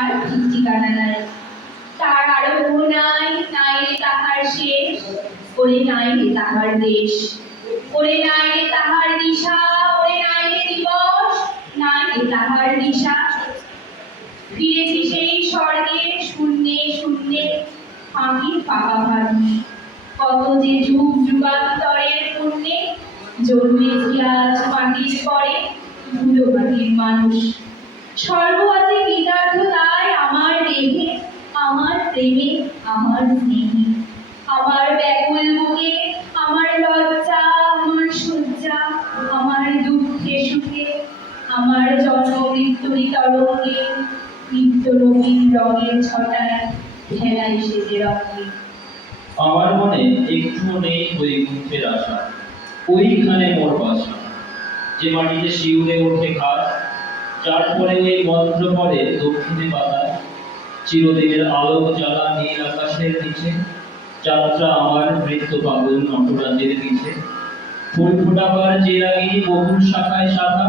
আর ঠিক ঠিকানা নাই, তার আরম্ভ নাই, নাই রে তাহার শেষ, ওরে নাই রে তাহার দেশ, ওরে নাই রে তাহার দিশা, ওরে নাই রে দিবস, নাই রে তাহার দিশা। ফিরেছি সেই স্বর্গে শূন্যে শূন্যে, ফাঁকি ফাঁকা ভাবি, কত যে যুগ যুগান্তরের পুণ্যে জন্মেছি আজ মাটির পরে, ধুলো মাটির মানুষ। সর্ব আছে কৃতার্থ তাই আমার দেহে, আমার প্রেমে, আমার স্নেহে, আমার ব্যাকুল বুকে, আমার লজ্জা, আমার সজ্জা, আমার দুঃখে সুখে, আমার জন্ম মৃত্যুরি তরঙ্গে, নিত্য রঙিন রঙের ছটায় খেলায় সেজে রঙে। আমার মনে একটু নেই বৈকুণ্ঠের আশা, ওইখানে মোর বাসা, যে মাটিতে শিউরে ওঠে ঘাস, যার পরে ওই মন্ত্র পড়ে দক্ষিণে বাতাস, চিরদিনের আলোক জ্বালা নীল আকাশের নিচে, যাত্রা আমার বৃত্ত পাগল নটরাজের পিছে। ফুল ফোটাবার যে রাগিনী বহুল শাখায় শাখা,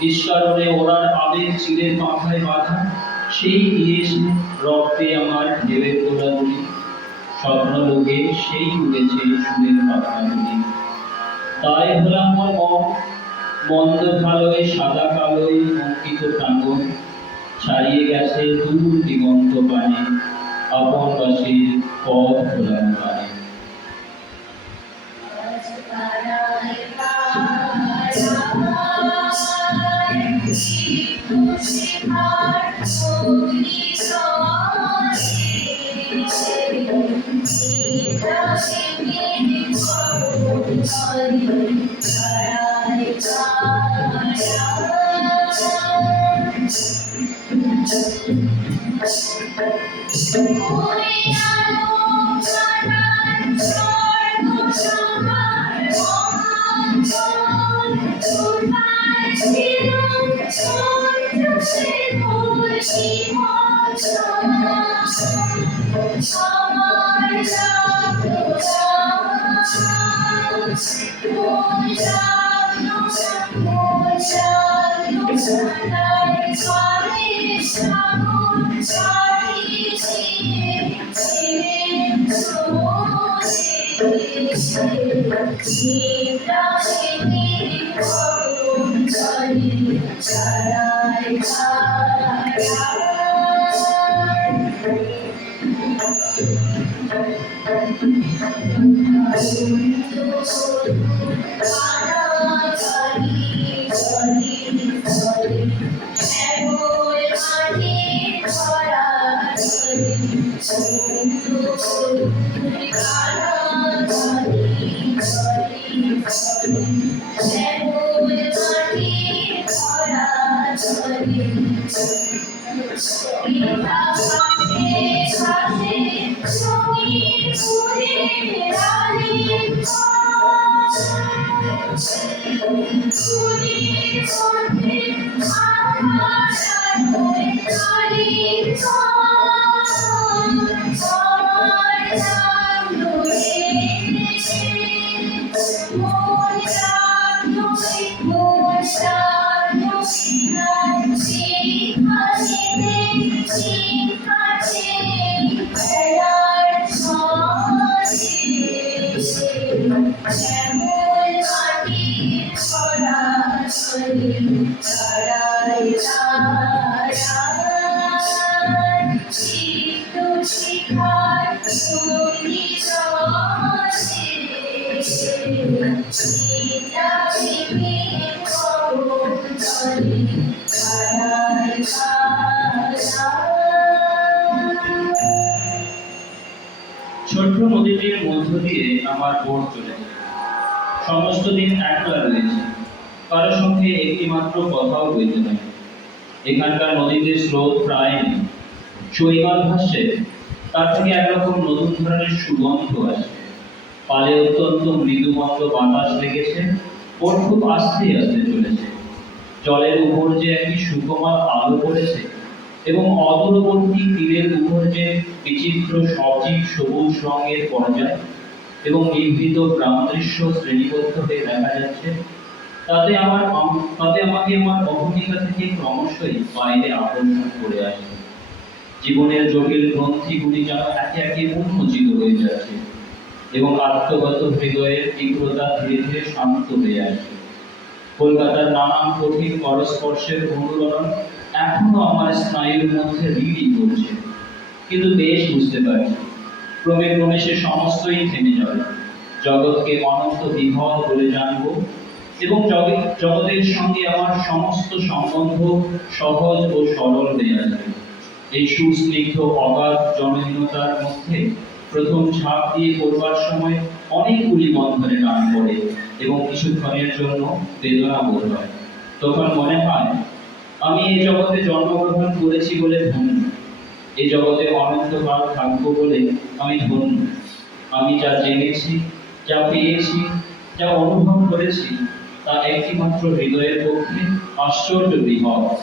নিষ্কারণে ওরার আবেগ চিরের পাখায় বাঁধা, সেই দিয়েছে রক্তে আমার ঢেউয়ের দোলাদুলি, স্বপ্ন লোকে সেই উড়েছে সুরের পাখাগুলি। তাই হলাম মোর মন, মন্দ ভালোয় সাদা কালোয় অঙ্কিত প্রাঙ্গণ, ছাড়িয়ে গেছে দূর দিগন্ত পানে, আপন বাসীর পথ ভোলার পানে। ছোট্ট নদীটির মধ্য দিয়ে আমার বোট চলেছে, সমস্ত দিন একলা রয়েছে, কারোর সঙ্গে একটি মাত্র কথাও বলতে নাই। এখানকার নদীতে স্রোত প্রায় নেই, শৈবাল ভাসছে, তার থেকে একরকম নতুন ধরনের সুগন্ধ আসে। পালে অত্যন্ত মৃদুমন্দ বাতাস লেগেছে, ওর খুব আস্তে আস্তে চলেছে। জলের উপর যে একটি সুকুমার আলো পড়েছে এবং অদূরবর্তী তীরের উপর যে বিচিত্র সজীব সবুজ রঙের পর্যায় এবং নিভৃত গ্রাম দৃশ্য শ্রেণীবদ্ধ হয়ে দেখা যাচ্ছে, তাতে আমাকে আমার অহমিকা থেকে ক্রমশই বাইরে আকর্ষণ করে আসে। জীবনের জটিল গ্রন্থিগুলি যেন একে একে উন্মোচিত হয়ে যাচ্ছে এবং আত্মগত হৃদয়ের তীব্রতা ধীরে ধীরে শান্ত হয়ে আসছে। কলকাতার নানান কঠিন পরস্পর্শের অনুরণন এখনো আমার স্নায়ুর মধ্যে রিড়ি করছে, কিন্তু বেশ বুঝতে পারছি ক্রমে ক্রমে সে সমস্তই থেমে যাবে। জগৎকে অনন্ত বিভব বলে জানব এবং জগতের সঙ্গে আমার সমস্ত সম্বন্ধ সহজ ও সরল হয়ে আসবে। এই সুস্নিগ্ধ অগাধ জনহীনতার মধ্যে প্রথম ঝাঁপ দিয়ে পড়বার সময় অনেকগুলি বন্ধনে টান পড়ে এবং কিছুক্ষণের জন্য বেদনা বোধ হয়। তখন মনে হয় আমি এই জগতে জন্মগ্রহণ করেছি বলে ধন্য, এই জগতে অনন্তকাল থাকবো বলে আমি ধন্য। আমি যা জেনেছি, যা পেয়েছি, যা অনুভব করেছি তা একটিমাত্র হৃদয়ের পক্ষে আশ্চর্য বৃহৎ।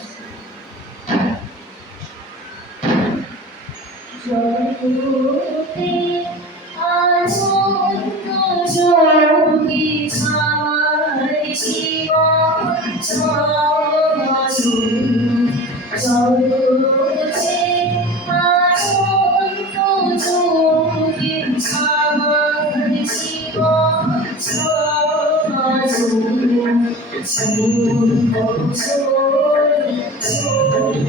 জগতে আনন্দ যোগী আমার জীবন চলো। জগতে আনন্দ যোগী আমার জীবন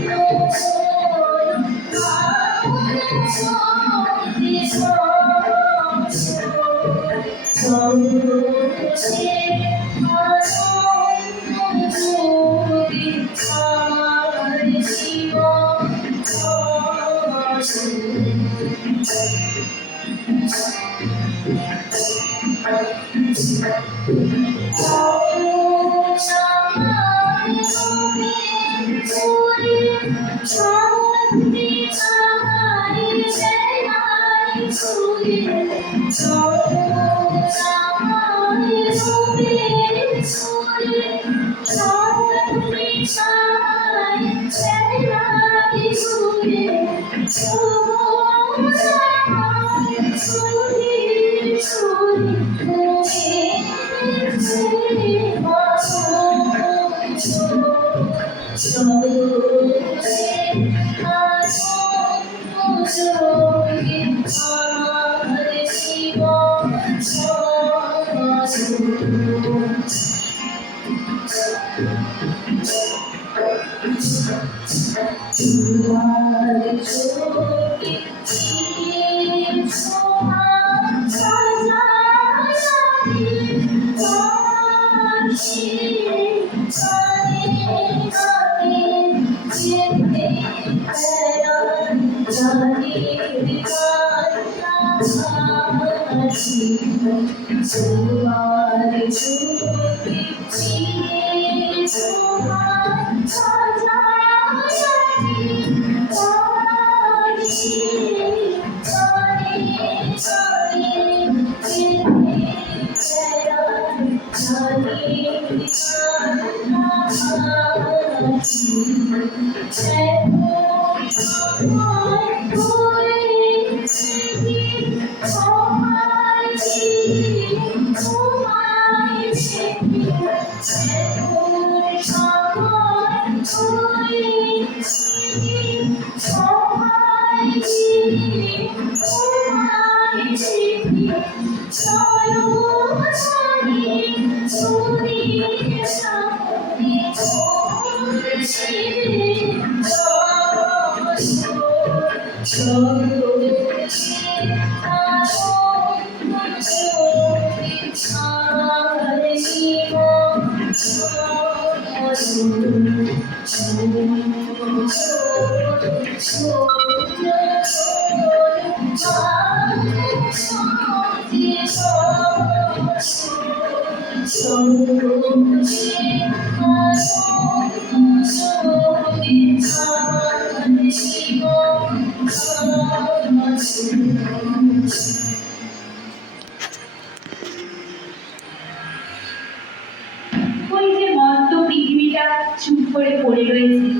চুপ করে পড়ে রয়েছে,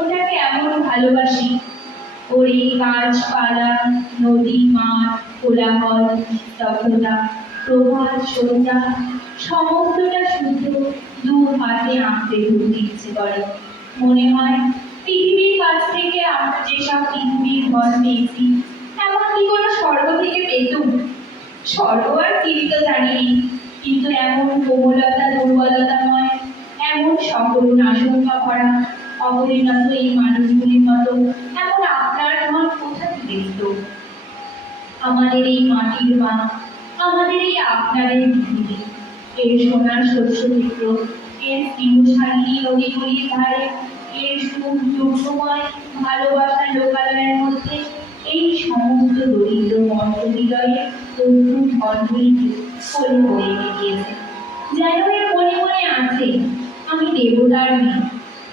ওটাকে এমন ভালোবাসি। ওর এই গাছপালা, নদী, মাঠ, কোলাহল, স্তব্ধতা, প্রভাত, সন্ধ্যা সমস্তটা শুধু দু হাতে আঁকড়ে ধরতে ইচ্ছে করে। মনে হয় পৃথিবীর কাছ থেকে আমরা যেসব পৃথিবীর ধন পেয়েছি, এমন কি কোনো স্বর্গ থেকে পেতুম? স্বর্গ আর তীর্থ জানি, কিন্তু এমন কোমলতা দুর্বলতাময়, এমন সকরুণ আশঙ্কা ভরা অপরিণত এই মানুষগুলির মতো এমন আপনার ধন কোথা থেকে দিত? আমাদের এই মাটির মা, আমাদের এই আপনাদের পৃথিবী, এর সোনার শস্য ক্ষেত্র, এর স্নেহশালিনী নদীগুলির ধারে, এর সুখ দুঃখময় ভালোবাসার লোকালয়ের মধ্যে এই সমস্ত দরিদ্র মর্ত হৃদয়ে অদ্ভুত ধনগুলিকে ফলে বয়ে গিয়েছে। যেন এর মনে মনে আছে, আমি দেবতার মেয়ে,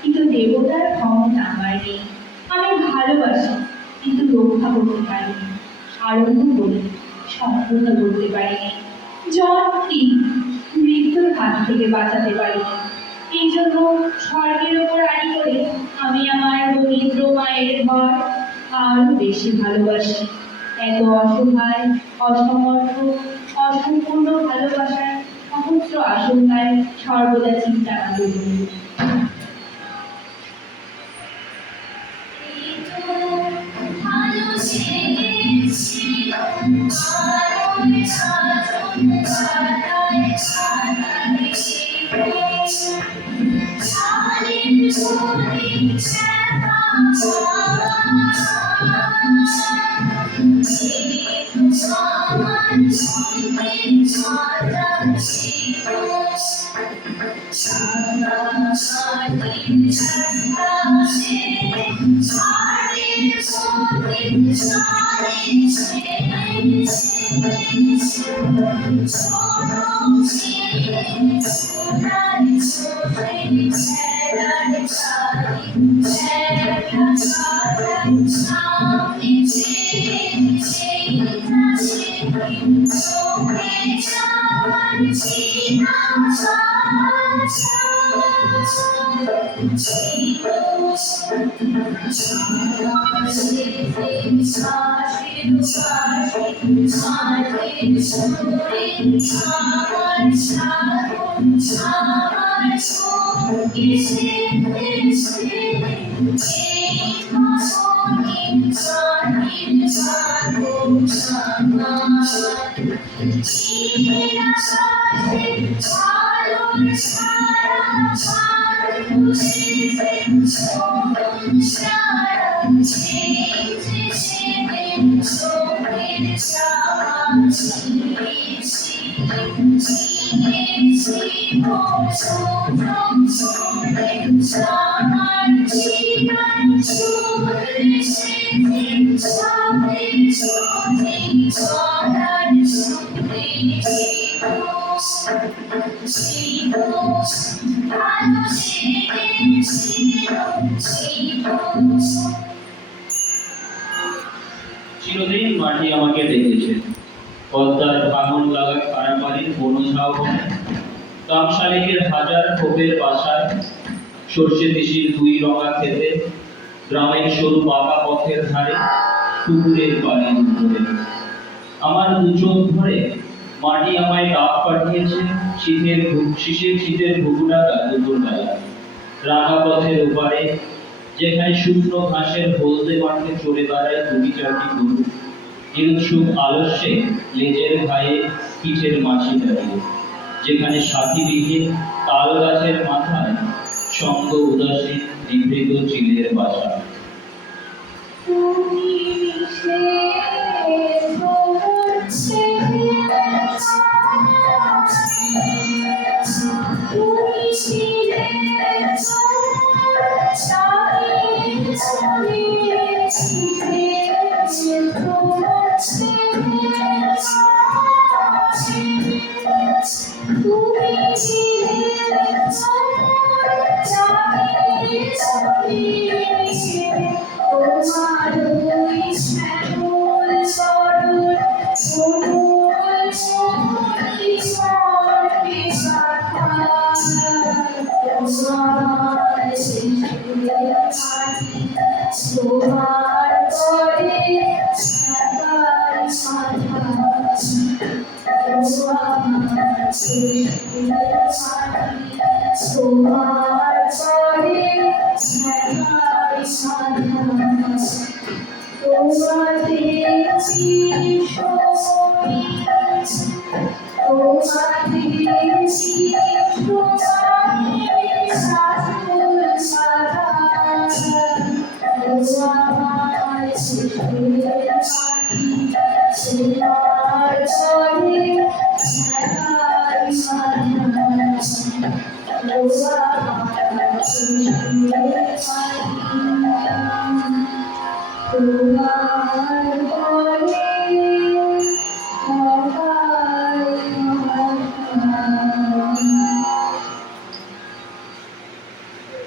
কিন্তু দেবতার ক্ষমতা আমার নেই। আমি ভালোবাসি, কিন্তু রক্ষা করতে পারিনি, আরম্ভ করি, সম্পূর্ণ করতে পারিনি, জন্মটি মৃত্যুর হাত থেকে বাঁচাতে পারিনি। এই জন্য স্বর্গের ওপর আড়ি করে আমি আমার দরিদ্র মায়ের ঘর আরো বেশি ভালোবাসি। এত অসহায়, অসমর্থ, অসম্পূর্ণ ভালোবাসার সহস্র আশঙ্কায় সর্বদা চিন্তা করি। চিরদিন মাটি আমাকে ডেকেছে। পদ্মার ভাঙন লাগা পারাপারের বনঝাও বনে, কামশালিকের হাজার খোপের বাসায়, সর্ষে তিসির দুই রঙা খেতে, গ্রামের সরু বাঁকা পথের ধারে, পুকুরের পাড়ের উপরে। আমার দু চোখ ধরে মাটি আমায় ডাক পাঠিয়েছে শীতের ঘুঘুডাকা দুপুরবেলা। রাঙা পথের ওপারে, যেখানে শুকনো ঘাসের হলদে মাঠে চড়ে বেড়ায় দুটি চারটি গরু, নিরুৎসুক আলস্যে লেজের ঘায়ে পিঠের মাছি দাঁড়িয়ে, যেখানে সাথীবিহীন তাল গাছের মাথায় সঙ্গ উদাসীন নিভৃত চিলের বাসা।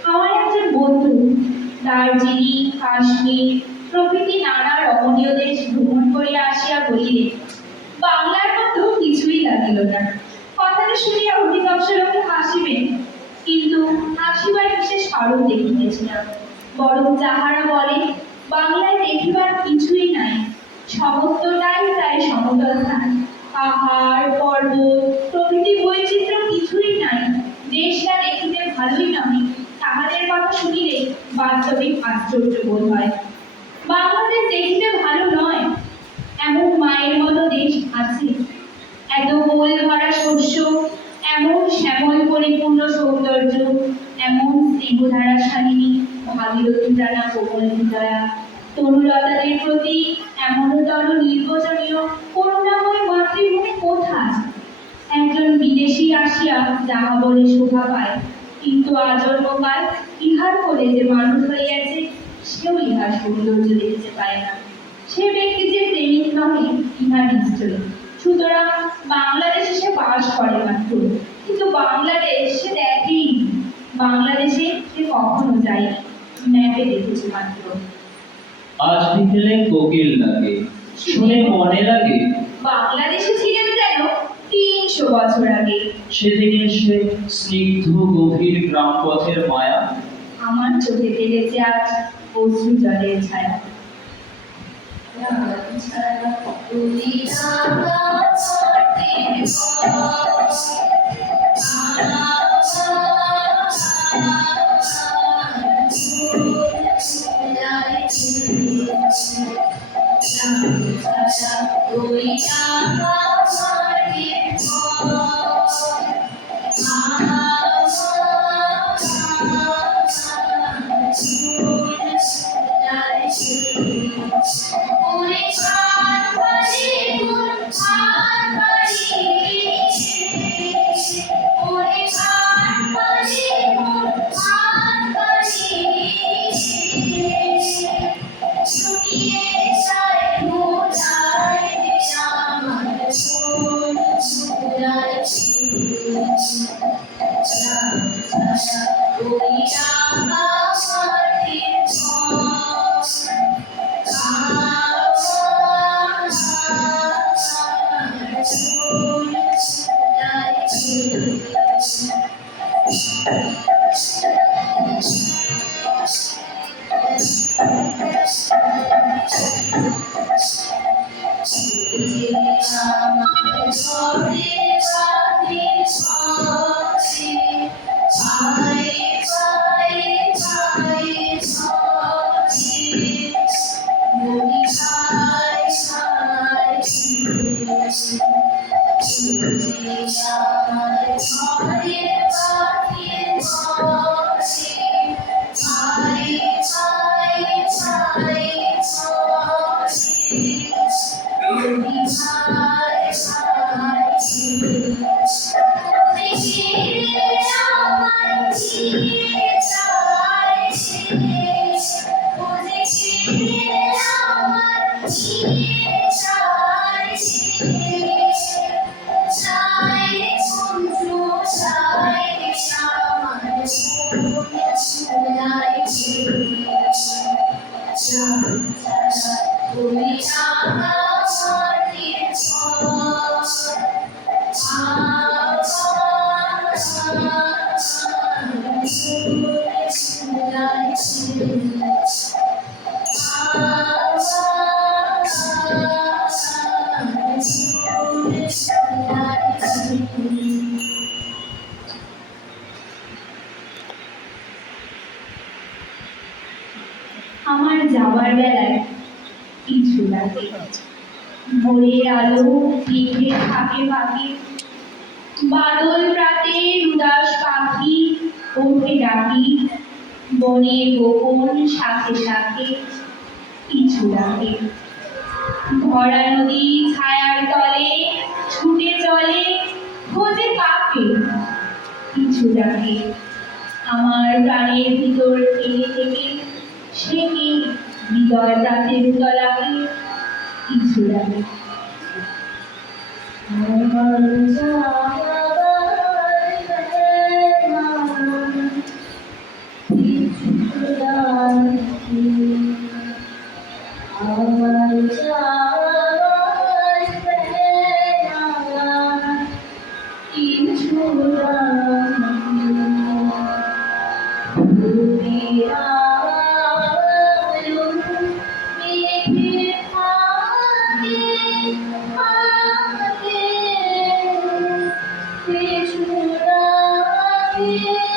আমার একজন বন্ধু দার্জিলিং, কাশ্মীর প্রভৃতি নানা রমণীয় দেশ ভ্রমণ করিয়া আসিয়া বলিলেন, বাংলার মতো কিছুই লাগিল না। কথাটা শুনিয়া অধিকাংশ লোকে হাসিবেন, কিন্তু হাসিবার বিশেষ কারণ দেখিতেছি না। বরং যাহারা বলে বাংলায় দেখিবার কিছুই নাই, সমস্তটাই তাই সমতল স্থান, পাহাড় পর্বত প্রভৃতি বৈচিত্র্য কিছুই নাই, দেশটা দেখিতে ভালোই নহে, তাহাদের কথা শুনিলে বাস্তবিক আশ্চর্য বোধ হয়। বাংলাদেশ দেখিতে ভালো নয়, এমন মায়ের মতো দেশ আছে? এত গোল ভরা শস্য, এমন শ্যামল পরিপূর্ণ সৌন্দর্য, এমন স্নেহধারা শালিনী ভাগীরথী প্রাণা কোমল হৃদয়া, তরুলতাদের প্রতি এমনতর নির্বচনীয় করুণাময় মাতৃভূমি কোথায়? একজন বিদেশী আসিয়া যাহা বলে শোভা পায়, কিন্তু আজন্মকাল ইহার কোলে যে মানুষ হইয়াছে, সেও ইহার সৌন্দর্য দেখিতে পায় না। সে ব্যক্তি যে প্রেমিক নহে ইহা নিশ্চয়। সুতরাং বাংলাদেশে সে বাস করে মাত্র, কিন্তু বাংলাদেশ সে দেখেই। বাংলাদেশে সে কখনো যায়নি, ম্যাপে দেখেছে মাত্র। আজ বিকেলে কোকিল লাগে, শুনে মনে লাগে বাংলাদেশে ছিলেন যেন ৩০০ বছর আগে। সেদিনের সে স্নিগ্ধ গভীর গ্রামপথের মায়া আমার চোখে ফেলেছে আজ অশ্রু জলের ছায়া। আমার যাওয়ার বেলায় ডাকে ভোরের আলো মেঘের ফাঁকে ফাঁকে বাদল প্রাতে উদাস পাখি ওঠে ডাকি বনে গোপন শাখে শাখে কিছু ডাকে ভরা নদী ছায়ার তলে ছুটে চলে খোঁজে কাকে কিছু ডাকে আমার প্রাণের ভিতর থেকে থেকে সে কি হৃদয় রাতের তলাকে কিছু ডাকে আমার যাবার কিছু ডাকে আমার যাবার কিছু ডাকে